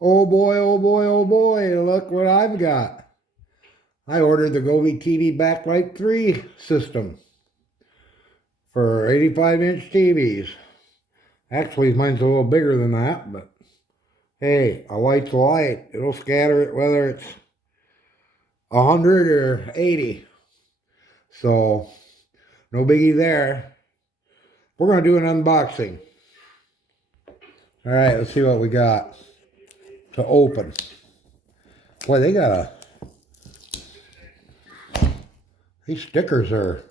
Oh boy, oh boy, oh boy, look what I've got. I ordered the Govee TV Backlight 3 system for 85-inch TVs. Actually, mine's a little bigger than that, but hey, a light's a light. It'll scatter it whether it's 100 or 80. So, no biggie there. We're going to do an unboxing. All right, let's see what we got to open. Boy, these stickers are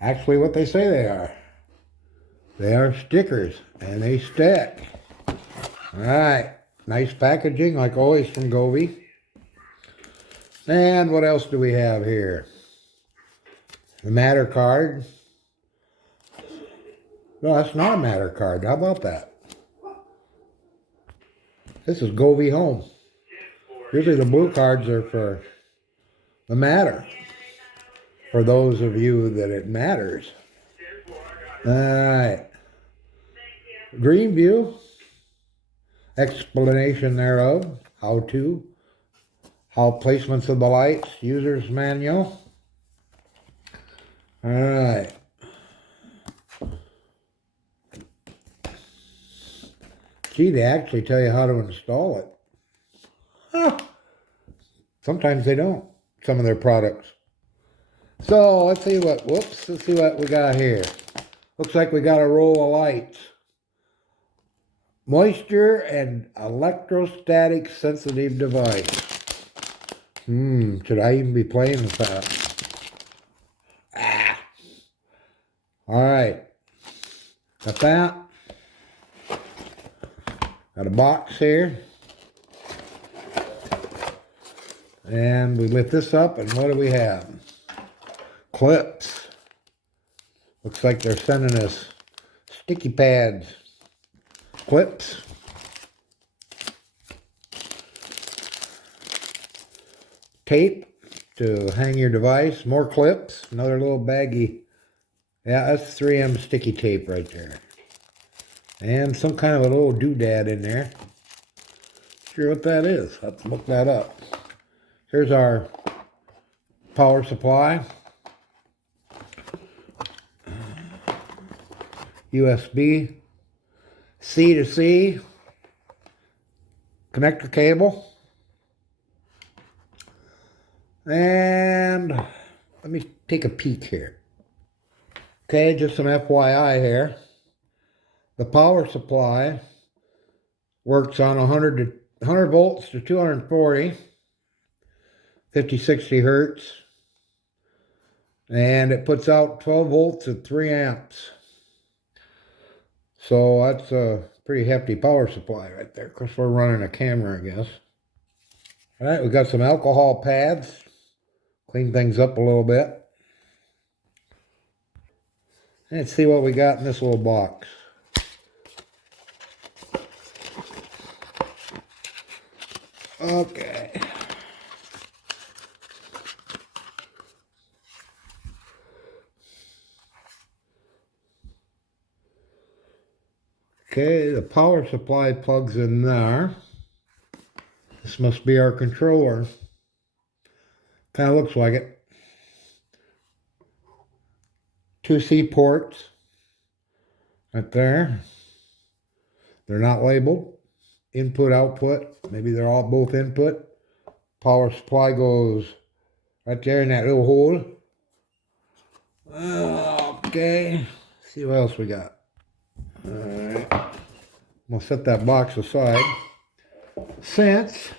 actually what they say they are. They are stickers, and they stick. All right, nice packaging, like always from Govee. And what else do we have here? The matter card. No, that's not a matter card. How about that? This is Govee Home. Usually the blue cards are for the matter. For those of you that it matters. All right. Green view. Explanation thereof. How placements of the lights. User's manual. All right. Gee, they actually tell you how to install it. Huh. Sometimes they don't. Some of their products. So let's see what we got here. Looks like we got a roll of lights. Moisture and electrostatic sensitive device. Should I even be playing with that? All right. Got that. Got a box here. And we lift this up, and what do we have? Clips. Looks like they're sending us sticky pads. Clips. Tape to hang your device. More clips. Another little baggie. Yeah, that's 3M sticky tape right there. And some kind of a little doodad in there. Not sure what that is. I'll have to look that up. Here's our power supply. USB. C to C. Connector cable. And let me take a peek here. Okay, just some FYI here. The power supply works on 100 volts to 240, 50-60 hertz, and it puts out 12 volts at 3 amps. So that's a pretty hefty power supply right there. Of course, we're running a camera, I guess. All right, we got some alcohol pads. Clean things up a little bit. Let's see what we got in this little box. Okay. Okay, the power supply plugs in there. This must be our controller. Kind of looks like it. 2C ports right there. They're not labeled. Input, output. Maybe they're all both input. Power supply goes right there in that little hole. Okay. Let's see what else we got. All right. I'm going to set that box aside. Since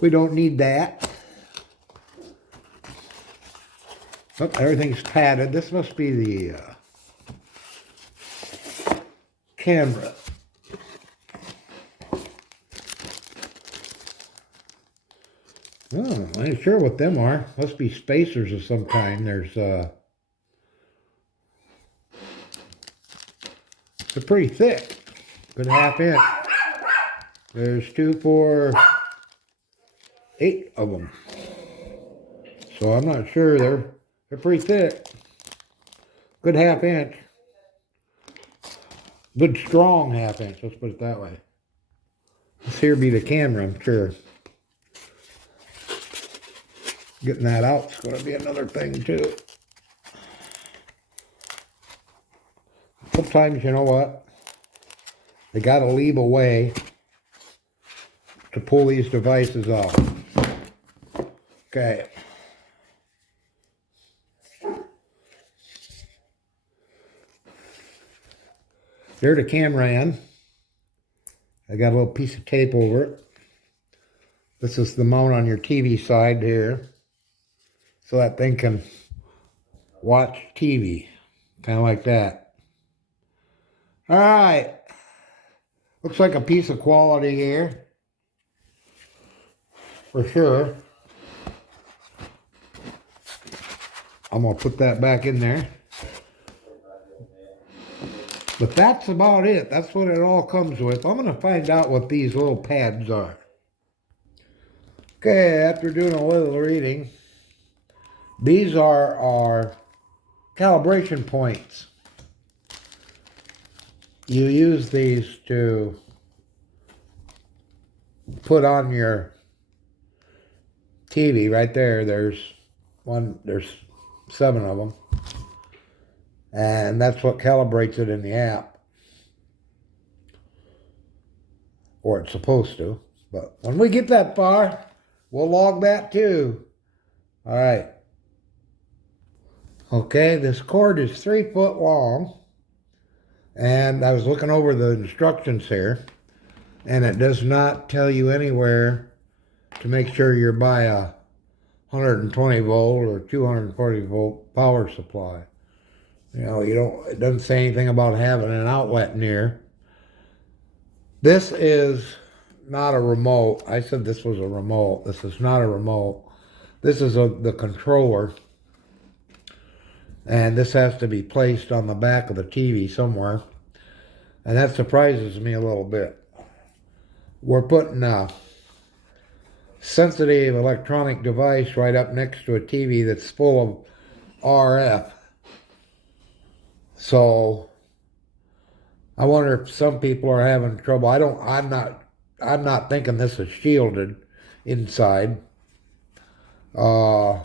we don't need that. Oh, everything's padded. This must be the camera. Oh, I ain't sure what them are. Must be spacers of some kind. There's they're pretty thick. Good half inch. There's 2, 4, 8 of them. So I'm not sure. They're pretty thick. Good half inch. Good strong half-inch, let's put it that way. This here be the camera, I'm sure. Getting that out is going to be another thing too. Sometimes, you know what? They got to leave a way to pull these devices out. Okay. There's the camera end. I got a little piece of tape over it. This is the mount on your TV side here. So that thing can watch TV. Kind of like that. All right. Looks like a piece of quality here. For sure. I'm going to put that back in there. But that's about it. That's what it all comes with. I'm going to find out what these little pads are. Okay, after doing a little reading, these are our calibration points. You use these to put on your TV right there. There's 7 of them. And that's what calibrates it in the app. Or it's supposed to. But when we get that far, we'll log that too. All right. Okay, this cord is 3 foot long. And I was looking over the instructions here. And it does not tell you anywhere to make sure you're by a 120 volt or 240 volt power supply. You know, it doesn't say anything about having an outlet near. This is not a remote. I said this was a remote. This is not a remote. This is the controller. And this has to be placed on the back of the TV somewhere. And that surprises me a little bit. We're putting a sensitive electronic device right up next to a TV that's full of RF. So I wonder if some people are having trouble. I'm not thinking this is shielded inside. I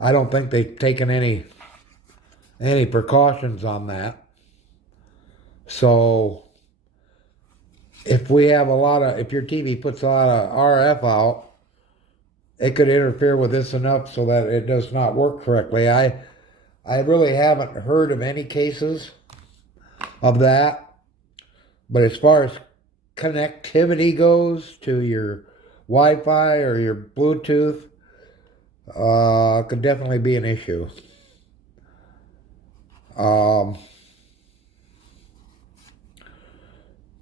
don't think they've taken any precautions on that. So if your TV puts a lot of RF out, it could interfere with this enough so that it does not work correctly. I really haven't heard of any cases of that. But as far as connectivity goes to your Wi-Fi or your Bluetooth, could definitely be an issue.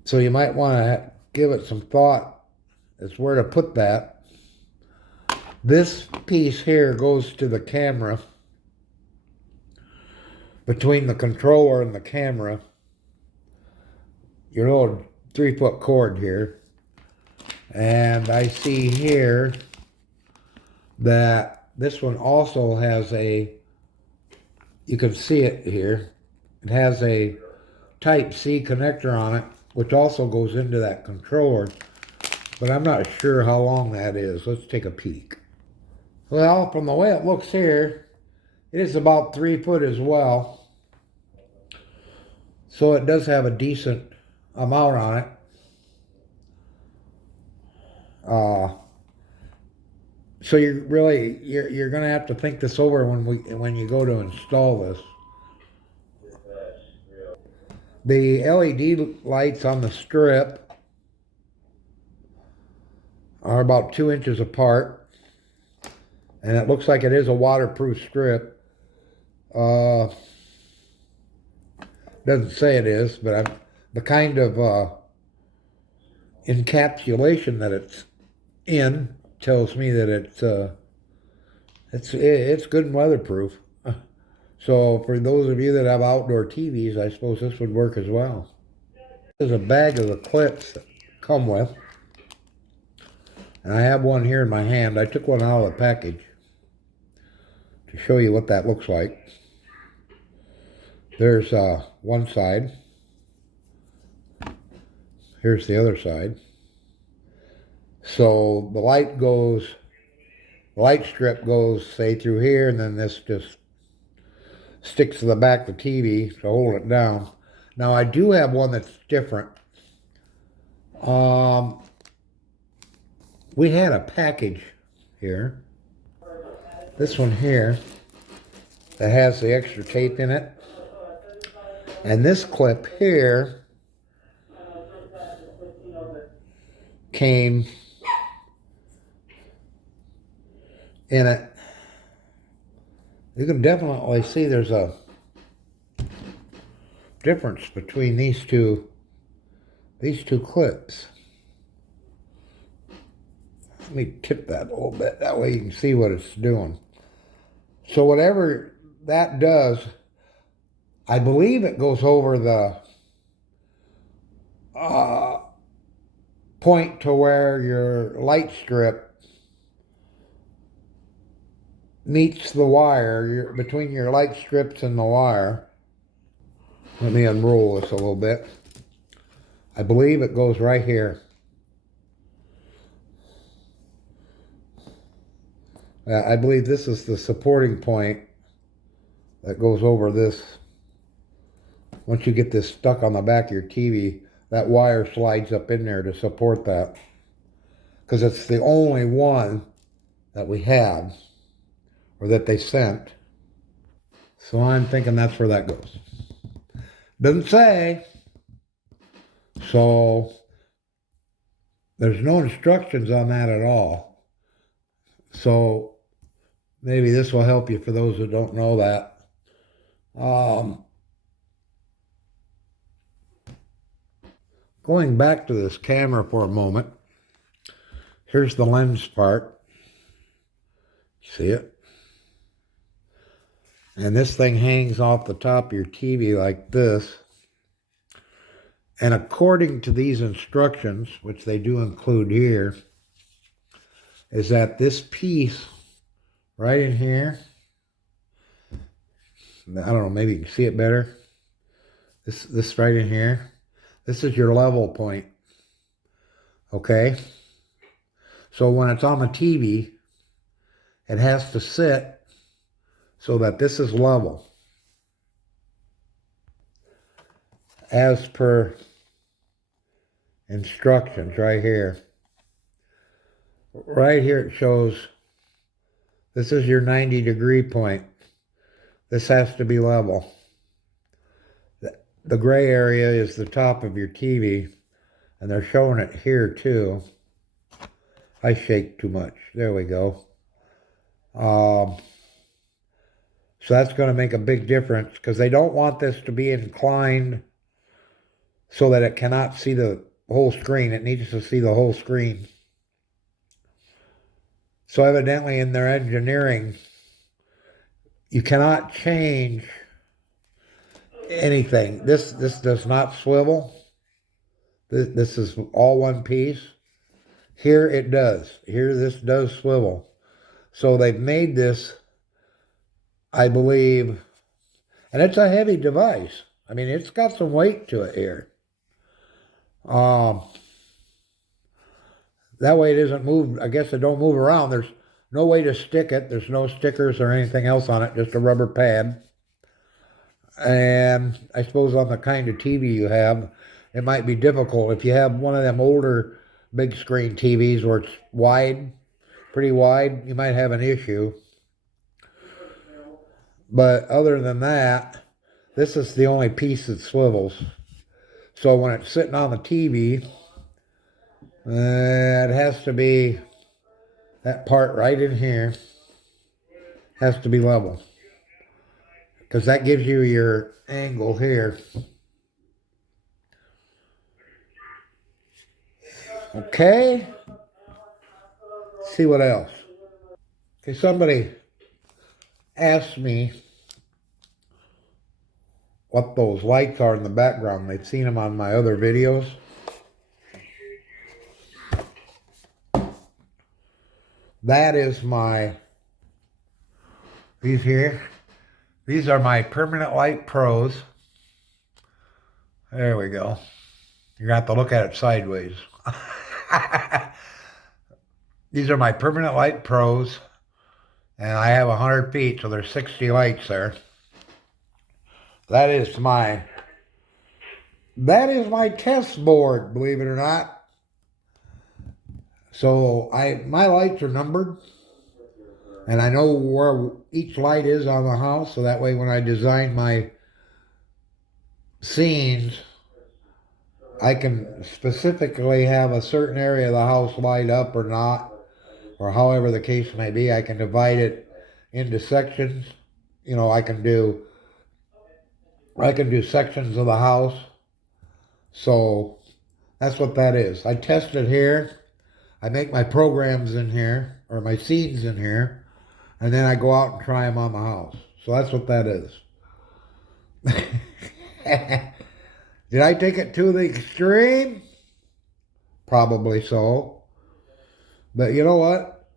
So you might want to give it some thought as where to put that. This piece here goes to the camera. Between the controller and the camera, your little 3 foot cord here. And I see here that this one also has you can see it here, it has a Type-C connector on it, which also goes into that controller, but I'm not sure how long that is. Let's take a peek. Well, from the way it looks here, it is about 3 foot as well. So it does have a decent amount on it. So you're going to have to think this over when you go to install this. The LED lights on the strip are about 2 inches apart, and it looks like it is a waterproof strip. Doesn't say it is, but the kind of encapsulation that it's in tells me that it's good and weatherproof. So for those of you that have outdoor TVs, I suppose this would work as well. There's a bag of the clips that come with, and I have one here in my hand. I took one out of the package to show you what that looks like. There's one side, Here's the other side. So the light strip goes, say, through here, and then this just sticks to the back of the TV to hold it down. Now I do have one that's different. We had a package here. This one here that has the extra tape in it. And this clip here came in it. You can definitely see there's a difference between these two clips. Let me tip that a little bit. That way you can see what it's doing. So whatever that does, I believe it goes over the point to where your light strip meets the wire, between your light strips and the wire. Let me unroll this a little bit. I believe it goes right here. I believe this is the supporting point that goes over this. Once you get this stuck on the back of your TV, that wire slides up in there to support that. Because it's the only one that we have, or that they sent. So I'm thinking that's where that goes. Doesn't say. So there's no instructions on that at all. So maybe this will help you for those that don't know that. Going back to this camera for a moment, here's the lens part. See it? And this thing hangs off the top of your TV like this. And according to these instructions, which they do include here, is that this piece right in here, I don't know, maybe you can see it better. This right in here, this is your level point. Okay? So when it's on the TV, it has to sit so that this is level. As per instructions right here. Right here it shows this is your 90-degree point. This has to be level. The gray area is the top of your TV, and they're showing it here too. I shake too much. There we go. So that's going to make a big difference because they don't want this to be inclined so that it cannot see the whole screen. It needs to see the whole screen. So evidently in their engineering, you cannot change anything. This does not swivel. This is all one piece. Here it does. Here this does swivel. So they've made this, I believe, and it's a heavy device. I mean, it's got some weight to it here. That way it isn't moved. I guess it don't move around. There's no way to stick it. There's no stickers or anything else on it, just a rubber pad. And I suppose on the kind of TV you have, it might be difficult. If you have one of them older big screen TVs where it's wide, pretty wide, you might have an issue. But other than that, this is the only piece that swivels. So when it's sitting on the TV, it has to be, that part right in here has to be level. Because that gives you your angle here. Okay. Let's see what else. Okay, somebody asked me what those lights are in the background. They've seen them on my other videos. That is these here. These are my Permanent Light Pros. There we go. You're going to have to look at it sideways. These are my permanent light pros, and I have 100 feet, so there's 60 lights there. That is my test board, believe it or not. So my lights are numbered, and I know where each light is on the house, so that way when I design my scenes, I can specifically have a certain area of the house light up or not, or however the case may be. I can divide it into sections. You know, I can do sections of the house. So that's what that is. I test it here. I make my programs in here, or my scenes in here, and then I go out and try them on the house. So that's what that is. Did I take it to the extreme? Probably so. But you know what?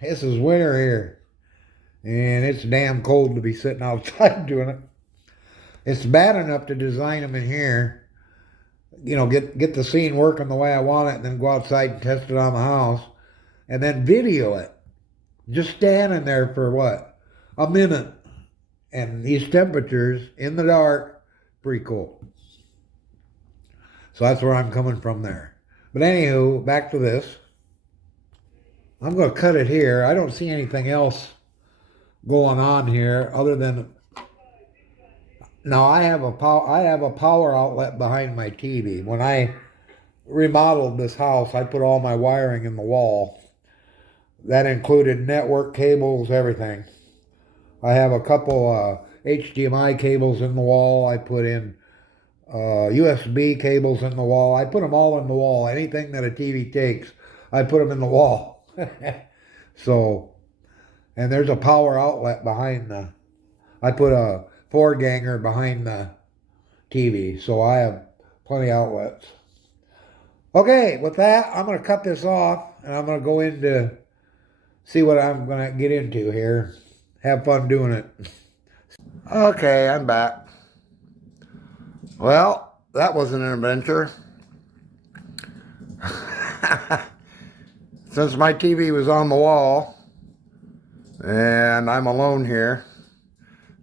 This is winter here. And it's damn cold to be sitting outside doing it. It's bad enough to design them in here. You know, get the scene working the way I want it, and then go outside and test it on the house. And then video it. Just standing there for what? A minute. And these temperatures in the dark, pretty cool. So that's where I'm coming from there. But anywho, back to this. I'm going to cut it here. I don't see anything else going on here other than... Now I have a power outlet behind my TV. When I remodeled this house, I put all my wiring in the wall. That included network cables, everything. I have a couple HDMI cables in the wall. I put in USB cables in the wall. I put them all in the wall. Anything that a TV takes, I put them in the wall. So, and there's a power outlet behind I put a 4-ganger behind the TV. So I have plenty of outlets. Okay, with that, I'm going to cut this off, and I'm going to go into see what I'm going to get into here. Have fun doing it. Okay, I'm back. Well, that was an adventure. Since my TV was on the wall, and I'm alone here,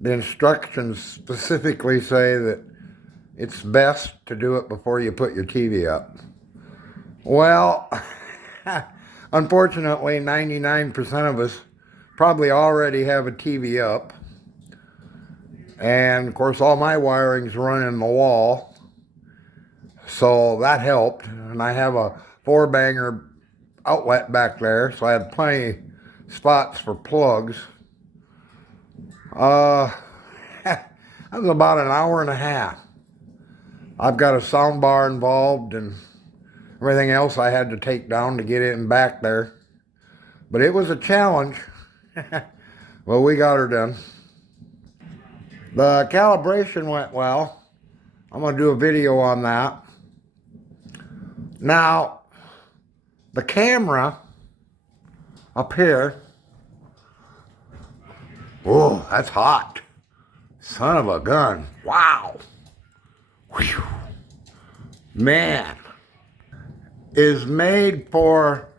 the instructions specifically say that it's best to do it before you put your TV up. Well, unfortunately, 99% of us probably already have a TV up. And of course, all my wiring's running in the wall. So that helped. And I have a 4-banger outlet back there, so I had plenty spots for plugs. That was about an hour and a half. I've got a sound bar involved and everything else I had to take down to get it back there. But it was a challenge. Well, we got her done. The calibration went well. I'm going to do a video on that. Now, the camera up here, oh, that's hot. Son of a gun. Wow. Whew. Man. Is made for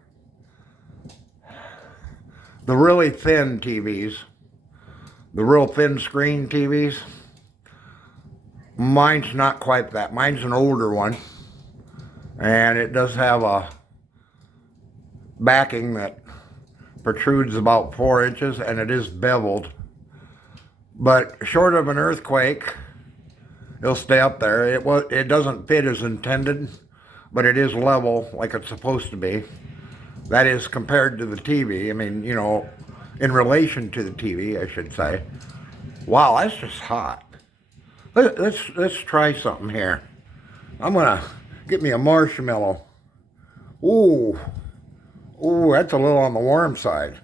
the really thin TVs. The real thin screen TVs. Mine's not quite that. Mine's an older one. And it does have a backing that protrudes about 4 inches, and it is beveled. But short of an earthquake, it'll stay up there. It doesn't fit as intended, but it is level like it's supposed to be. That is compared to the TV. I mean, you know, in relation to the TV, I should say. Wow, that's just hot. Let's try something here. I'm gonna get me a marshmallow. Ooh, that's a little on the warm side.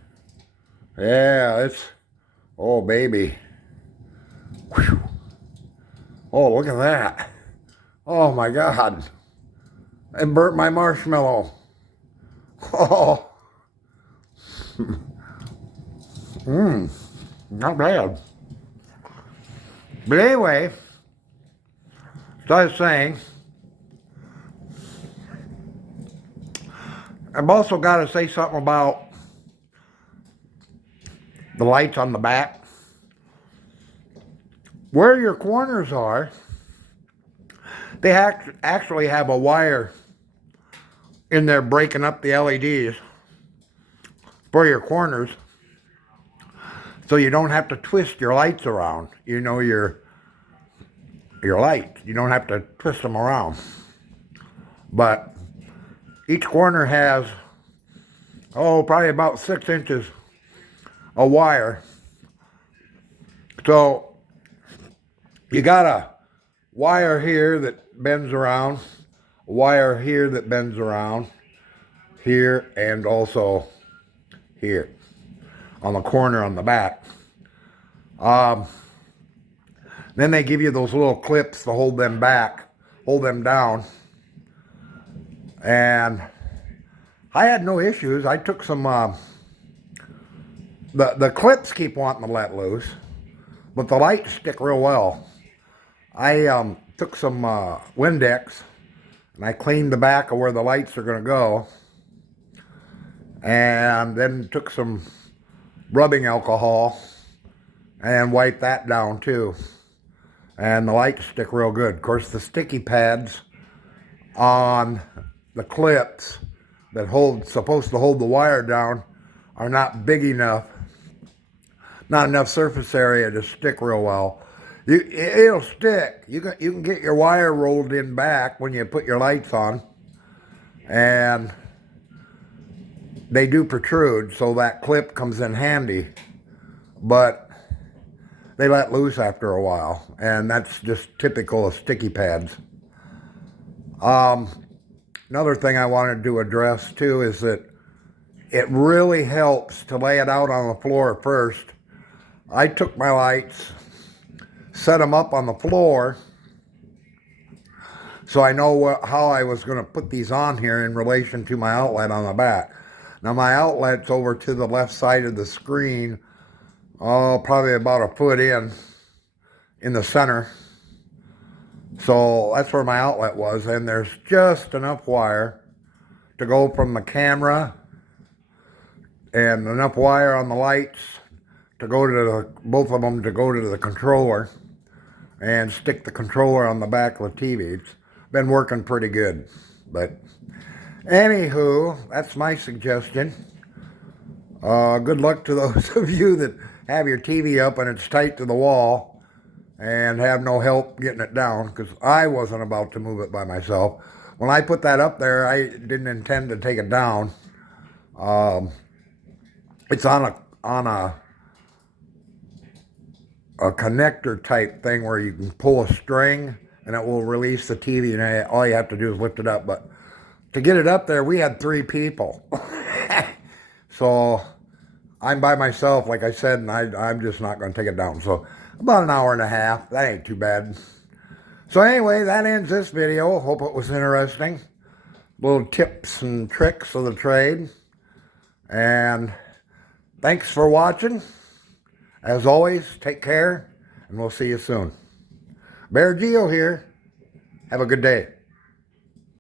Yeah, oh baby. Whew. Oh, look at that. Oh my God. It burnt my marshmallow. Oh. Not bad. But anyway, as I was saying, I've also got to say something about the lights on the back. Where your corners are, they actually have a wire in there breaking up the LEDs for your corners, so you don't have to twist your lights around. You know, your lights, you don't have to twist them around. But each corner has, probably about 6 inches of wire. So you got a wire here that bends around, a wire here that bends around, here, and also here on the corner on the back. Then they give you those little clips to hold them back, hold them down. And I had no issues. I took some, the clips keep wanting to let loose, but the lights stick real well. I took some Windex and I cleaned the back of where the lights are going to go, and then took some rubbing alcohol and wiped that down too. And the lights stick real good. Of course, the sticky pads on the clips that supposed to hold the wire down are not big enough, not enough surface area to stick real well. It'll stick. You can get your wire rolled in back when you put your lights on, and they do protrude, so that clip comes in handy, but they let loose after a while, and that's just typical of sticky pads. Another thing I wanted to address too is that it really helps to lay it out on the floor first. I took my lights, set them up on the floor, so I know how I was going to put these on here in relation to my outlet on the back. Now my outlet's over to the left side of the screen, probably about a foot in the center. So that's where my outlet was, and there's just enough wire to go from the camera and enough wire on the lights to go to both of them to go to the controller and stick the controller on the back of the TV. It's been working pretty good. But anywho, that's my suggestion. Good luck to those of you that have your TV up and it's tight to the wall and have no help getting it down, because I wasn't about to move it by myself. When I put that up there, I didn't intend to take it down. It's on a connector type thing where you can pull a string and it will release the TV, and all you have to do is lift it up. But to get it up there, we had 3 people. So I'm by myself, like I said, and I'm just not going to take it down. So about an hour and a half. That ain't too bad. So anyway, that ends this video. Hope it was interesting. Little tips and tricks of the trade. And thanks for watching. As always, take care, and we'll see you soon. Bear Geo here. Have a good day.